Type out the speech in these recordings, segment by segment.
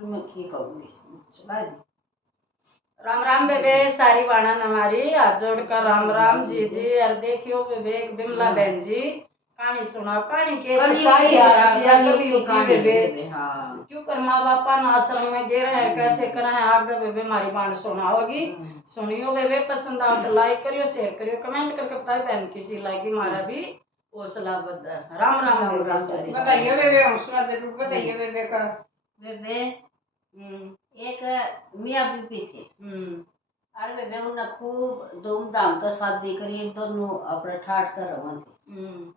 मक्खी कहूंगी चला दी। राम राम बेबे, सारी बाणा हमारी हाथ जोड़कर राम राम जी जी। और देखियो बेबे बिमला बहन जी कहानी सुनाओ, कहानी के सच्चाई है बेबे। हाँ क्यों कर माँ बापा ना आश्रम में गे रहे हैं, कैसे कर रहे हैं आगे बेबे हमारी बाण सुनाओगी। सुनियो बेबे, पसंद आओ तो लाइक करियो, शेयर करियो, कमेंट करके बताइए बहन किसी लाइक हमारा भी हौसला बढ़ता है। राम राम बेबे, बताइए बेबे, हौसला जरूर बताइए बेबे का। बेबे एक मियाँ बीबी थे। अरे बेबे उन्हें खूब धूमधाम तो शादी करी, दोनों अपने ठाठ कर रहे थे,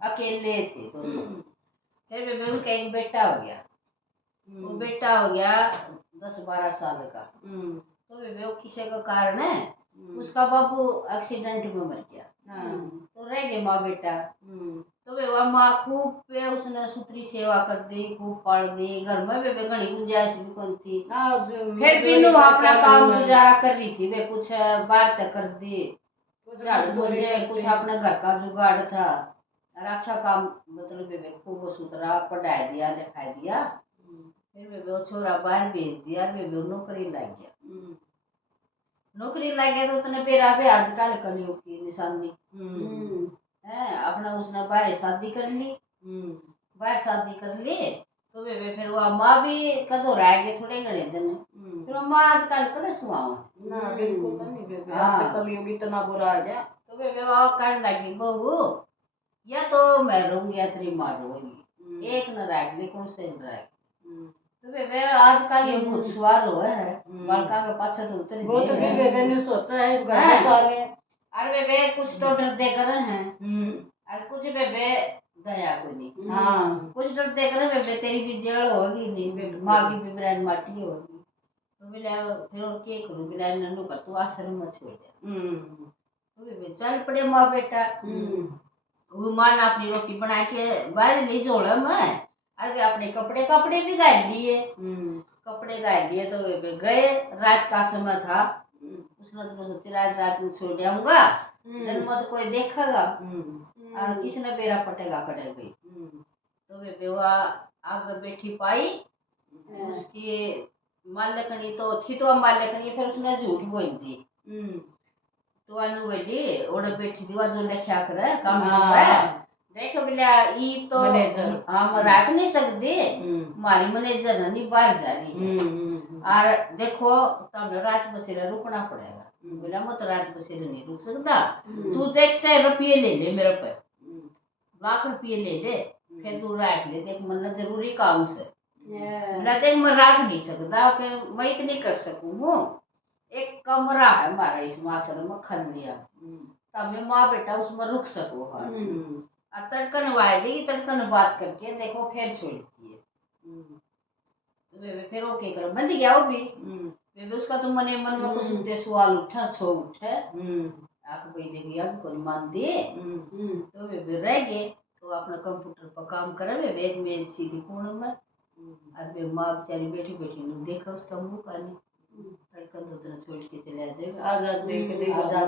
अकेले थे दोनों। फिर बेबे उनका एक बेटा हो गया। वो बेटा हो गया 10-12 साल का। तो बेबे वो किसी का कारण है उसका बाबू एक्सीडेंट में मर गया। तो रह गए माँ बेटा। तो बेबा माँ खूब पे उसने सुतरी सेवा कर दी, खूब पाल दी। घर में बेबे घनी गुंजाइश भी कौन थी। फिर भी नु अपना काम गुजारा कर रही थी। वे कुछ बाहर तक कर दी, कुछ अपने घर का जुगाड़ था। और अच्छा काम मतलब बेबे खूब सुतरा पढ़ाई दिया, लिखाई दिया। फिर बेबे वो छोरा बाहर भेज दिया, बेबे नौकरी लग गया। नौकरी लग गया तो उतने बेरा भी आजकल कलयुग की निशानी है। अपना उसने बाहर शादी कर ली। बाहर शादी कर ली तो बेबे फिर वो माँ भी कदों रह गए थोड़े घड़े दिन। फिर माँ आजकल कड़े सुहाव ना बिल्कुल नहीं बेबे, अब तो कलयुग इतना बुरा आ गया। तो बेबे वो कहने लगी बहू या तो मैं रहूंगी या तेरी माँ रोएगी, एक न रह गई कौन से न रह। तो बेबे आजकल ये बहुत सवार हो है बालका के पाछे तो उतर वो तो भी बेबे ने सोचा है घर में साले। अरे बेबे कुछ तो डरते कर हैं और कुछ बेबे दया को नहीं। हाँ कुछ डरते कर बेबे तेरी भी जेल होगी नहीं बेबे, माँ की भी ब्रांड माटी होगी। तो बोले फिर और के करूं, बोले नन्नू का तू आश्रम में छोड़ दे। तो बेबे चल पड़े माँ बेटा। वो माँ ने अपनी रोटी बना के बाहर ले जोड़ा में। अरे अपने कपड़े भी गाय लिए। कपड़े गाय लिए तो वे गए, रात का समय था। उसने तो सोचा रात में छोड़ जाऊंगा, दिन में तो कोई देखेगा और किसने बेरा पटेगा कड़े गई। तो वे बेवा आगे बैठी पाई। उसकी मालकनी तो थी तो मालकनी, फिर उसने झूठ बोल दी। तो अनु बेटी ओड़े बैठी थी जो लिखा करे काम देखो बिला ई तो हम रख नहीं सकते, हमारी मैनेजर नहीं बाहर जा रही है और देखो तब रात बसेरा रुकना पड़ेगा। बोला मैं तो रात बसेरा नहीं रुक सकता, तू देख चाहे रुपये ले ले मेरे पे, लाख रुपये ले ले, फिर तू रख ले, देख मन जरूरी काम से। बोला देख मैं रख नहीं सकता, फिर मैं इतनी कर सकूं। एक कमरा है हमारा इस आश्रम में खन लिया, तब मैं माँ बेटा उसमें रुक सको। तड़कन वायदेगी, तड़कन बात करके देखो फिर छोड़ती है। तो फिर ओके करो बंद गया वो भी। बेबे उसका तो मन में कुछ उठे सवाल उठा छो उठे आख भाई देखिए अब कौन मान दे। तो बेबे रह गए तो अपना कंप्यूटर पर काम करे बेबे एक मेज सीधी कोने में। अब माँ बेचारी बैठी बैठी नहीं देखा उसका मुंह का नहीं, तड़कन दूसरा छोड़ के चले जाएगा। आजाद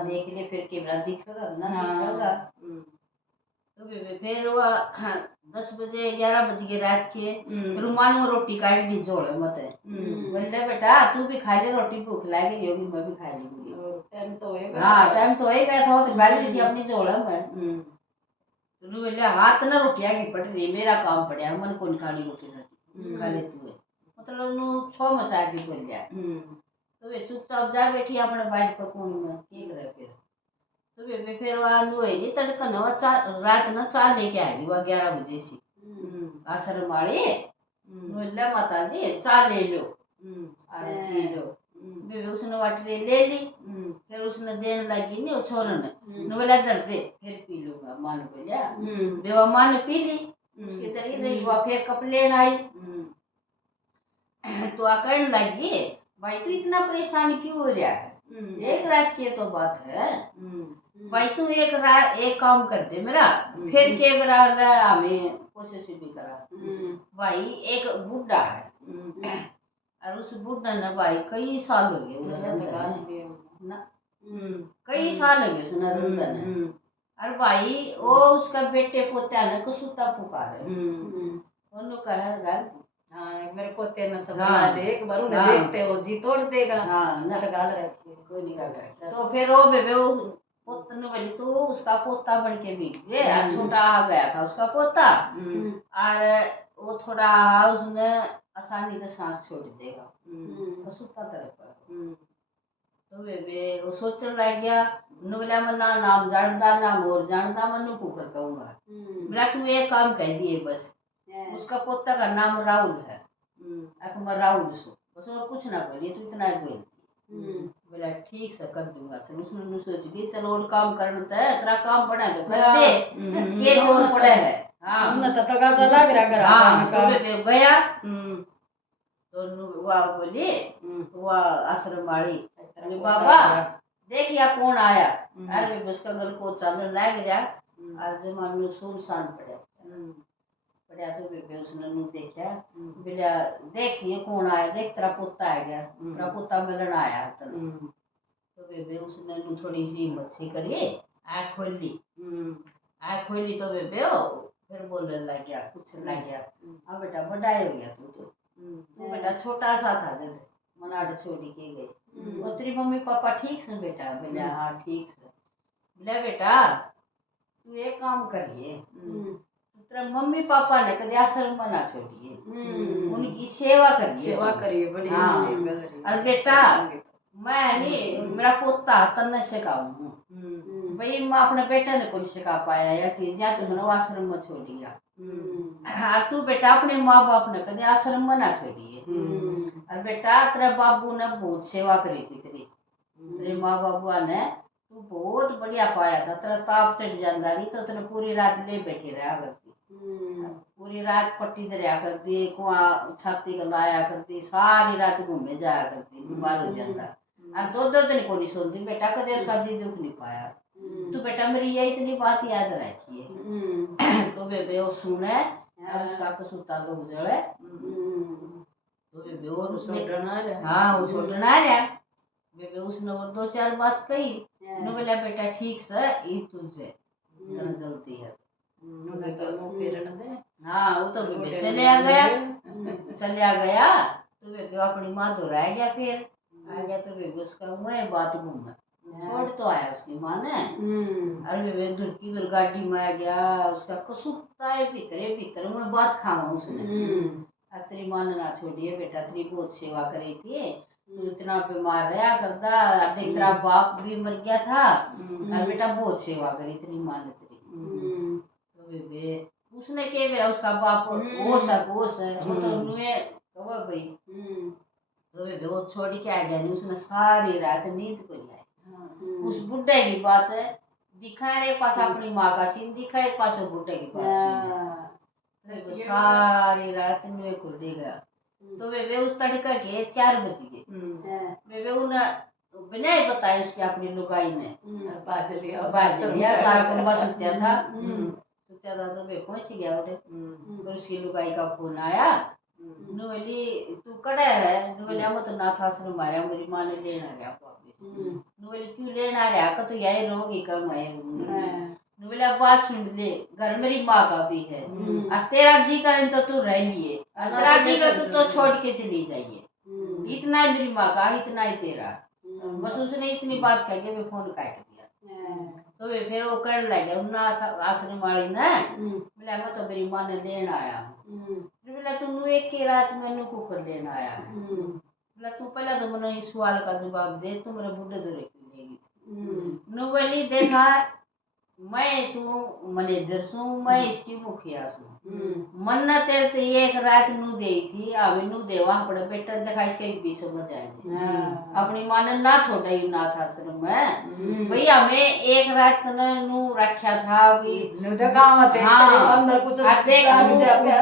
देख ले फिर कैमरा दिखेगा ना दिखेगा। तो बेबे फिर वो 10 बजे 11 बज गए रात के। फिर मान वो रोटी काट ली जोड़े मत बोले बेटा तू भी खा ले रोटी, भूख लगी होगी मैं भी खा लूंगी। टाइम तो होएगा। हाँ टाइम तो हो गया था, तो बैठ रही थी अपनी जोड़े में। तो बोले हाथ ना रोटी आगे पड़ रही, मेरा काम पड़ा मन कौन खानी रोटी खा ले तू, मतलब नु 6 मसा भी बोल गया। तो वे चुपचाप जा बैठी अपने बाइट पर कोने में ठीक रहे। फिर तो बेबे फिर वालू है ये तड़कन रात ना चाय लेके आएगी वह 11 बजे से आश्रम वाले। बोला माता जी चाय ले लो और पी लो। बेबे उसने वाटरी ले ली। फिर उसने देने लगी नहीं वो छोरन ने बोला दर्द फिर पी लूंगा। मान बोलिया बेवा माँ ने पी ली, उसकी तरह रही वह फिर कप लेने आई। तो कहने लगी भाई तू इतना परेशान क्यों हो रहा है, एक रात की तो बात है भाई, तू एक काम कर दे मेरा, फिर के बरा हमें कोशिश भी करा। भाई एक बुढ़ा है और उस बुढ़ा ने भाई कई साल हो गए ना, कई साल हो गए उसने रंदन। और भाई वो उसका बेटे पोता ने कुसुता पुकारे। उन्होंने कहा घर मेरे पोते ने तो हाँ। बना दे एक बार उन्हें हाँ। देखते हो जी तोड़ देगा हाँ ना तो गाल रखी कोई नहीं कर रहा तो फिर वो बेबे वो पुत्र ने बोली तू उसका पोता बन के बिक जे और छोटा आ गया था उसका पोता और वो थोड़ा उसने आसानी से सांस छोड़ देगा तो सुता तरफ पर तो बेबे वो सोचने लग गया नु बोला मैं ना नाम जानता ना मोर जानता मनु को कर कहूंगा बोला तू एक काम कह दिए बस उसका पोता का नाम राहुल है मैं राहुल सो बस और कुछ ना बोलिए तू इतना ही बोल बोला ठीक से कर दूंगा चल उसने नु सोच ली चलो और काम करना है तेरा काम पड़ा तो कर दे के जोर पड़े है हां उन्हें तो गाजा लग रहा घर हां का तो बेबे गया तो नु वाह बोली वाह आश्रम वाली बाबा देखिया कौन आया अरे बेबे उसका गल को चालने लग गया आज मानो सुनसान पड़ा पड़ा तो बेबे उसने नु देखा बोला देखिए कौन आया देख तेरा पोता आ गया तेरा पोता मिलन आया तो बेबे उसने नु थोड़ी सी हिम्मत सी करी आँख खोली तो बेबे फिर बोलने लग गया कुछ लग गया हाँ बेटा बड़ा हो गया तू बेटा छोटा सा था जब मनाड़ छोड़ी के गई और तेरी मम्मी पापा ठीक से बेटा बोला हाँ ठीक से बोला बेटा तू एक काम करिए तेरा मम्मी पापा ने कदे आश्रम में ना छोड़िए उनकी सेवा करिए बड़ी हाँ और बेटा मैं नहीं मेरा पोता तन्ने सिखाऊं भाई मैं अपने बेटे ने कोई सिखा पाया या चीज या तो मैंने आश्रम में छोड़ दिया तू बेटा अपने माँ बाप ने कदे आश्रम में ना छोड़िए और बेटा तेरे बाबू ने बहुत सेवा करी थी तेरे माँ बाबू ने तू बहुत बढ़िया पाया था तेरा ताप चढ़ जाता नहीं तो तेने पूरी रात ले बैठी रहा करती पूरी रात पट्टी दरिया करती कुआ छाती गलाया करती सारी रात घूमे जाया करती बीमार हो जाता और दो दिन को नहीं सोती बेटा कदे उसका जी दुख नहीं पाया तो बेटा मेरी ये इतनी बात याद रखी है तो बेबे वो सुने और उसका कसूता लोग जड़े तो बेबे और उसने हाँ वो छोड़ना रहा बेबे उसने और दो चार बात कही नु बोला बेटा ठीक से ई तुझे तना जल्दी है हाँ वो तो बेबे चले गया तो बेबे अपनी माँ तो रह गया फिर आ गया तो बेबे उसका वह बात घूमा छोड़ तो आया उसकी माँ ने अरे बेबे दूर की दूर गाड़ी में आ गया उसका कसुता है भीतर मैं बात खावा उसने तेरी माँ ने ना छोड़िए बेटा तेरी बहुत सेवा करी थी तू इतना बीमार रहा करता देख तेरा बाप भी मर गया था और बेटा बहुत सेवा करी तेरी माँ ने तेरी तो बेबे उसने के बेरा उसका बाप होश है वो तो नुए कहो भाई तो बेबे वो छोड़ के आ गया नहीं उसने सारी रात नींद को नहीं आई उस बुढ़े की बात दिखा रे पास अपनी माँ का सीन दिखा एक पास बुढ़े की बात सारी रात नुए खुल गया तो बेबे उस तड़का के 4 बज गए बेबे उन्हें बिना ही बताया उसकी अपनी लुगाई ने बाज लिया सारा कुंबा सुत्या था तो बे पहुंच गया उठे फिर उसकी लुगाई का फोन आया नुवेली तू कड़े है नुवेली हम तो नाथ आश्रम आया मेरी माँ ने लेना गया वापस नुवेली क्यों लेना रहा का तो यही रोगी कम है नुवेली अब बात सुन ले घर मेरी माँ का भी है और तेरा जी करें तो तू रह लिए तेरा जी का तू तो छोड़ के चली जाइए इतना ही मेरी माँ का इतना ही तेरा बस उसने इतनी बात कह के फोन काट दिया तो वे फिर वो कर लगे उन्ना आश्रम वाली ने बोला मैं तो मेरी माँ ने लेना आया हूँ बोला तू एक की रात में नु कुकर लेना आया बोला तू पहले तो मैंने इस सवाल का जवाब दे तू मेरे बुढ़े दूर क्यों लेगी नु बोली देखा मैं तू मैनेजर सू मैं इसकी मुखिया सू मन न तेरे तो एक रात नु दे थी अभी नु देवा पड़े बेटा देखा इसके भी समझ आएंगे अपनी माँ ने ना छोड़ा ही नाथ आश्रम में भैया मैं एक रात नु रखा था अभी हाँ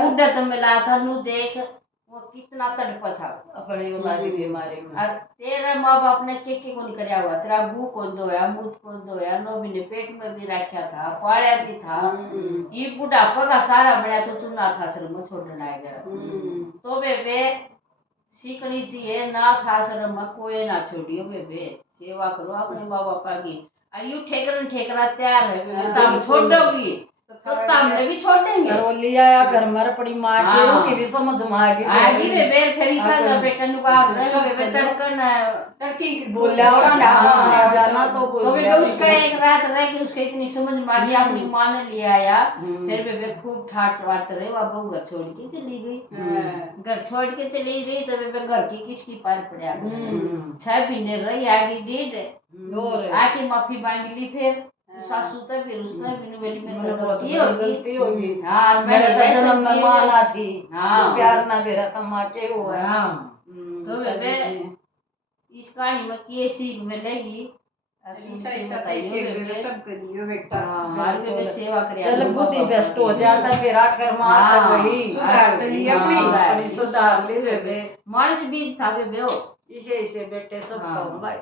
बुढ़े तो मिला था नु देख वो कितना तड़पा था अपनी औलाद की बीमारी में और तेरे माँ बाप ने के कौन करया हुआ तेरा मुंह कौन धोया मुंह कौन धोया नो भी पेट में भी रखा था पाया भी था ये बुढ़ापा का सारा बड़ा तो तू नाथ आश्रम में छोड़ना आएगा तो बेबे सीखनी चाहिए नाथ आश्रम में कोई ना छोड़ियो बेबे सेवा करो अपने माँ बापा की और यू ठेकरा तैयार है बेबे तब छोड़ोगी तो हमने भी छोड़ेंगे और वो लिया या घर मर पड़ी मार के हाँ। की भी समझ में आ गई आगे बेबे फिर इसा हाँ, जा बेटा नु का घर सब बेबे चलो। तड़कन तड़की की बोला और ना जाना तो तो बेबे उसका एक रात रह के उसके इतनी समझ में आ गई अपनी माँ ने ले आया फिर बेबे खूब ठाट वाट रहे वो बहू घर छोड़ के चली गई घर छोड़ के चली गई तो बेबे घर की किसकी पार पड़ा 6 महीने रही आगे डेढ़ आके माफी मांग ली फिर सासू तो फिर उसने बिनु वेली में तो गलती होगी हाँ और मैंने तो जन्म में माना थी हाँ प्यार ना मेरा तो माँ के हुआ हाँ तो बेबे इस कहानी में की सीख मिलेगी सेवा चल बुद्धि बेस्ट हो जाता फिर आखिर माँ वही सुधार ली बेबे मानस बीज था बेबे इसे बेटे सब खाओ भाई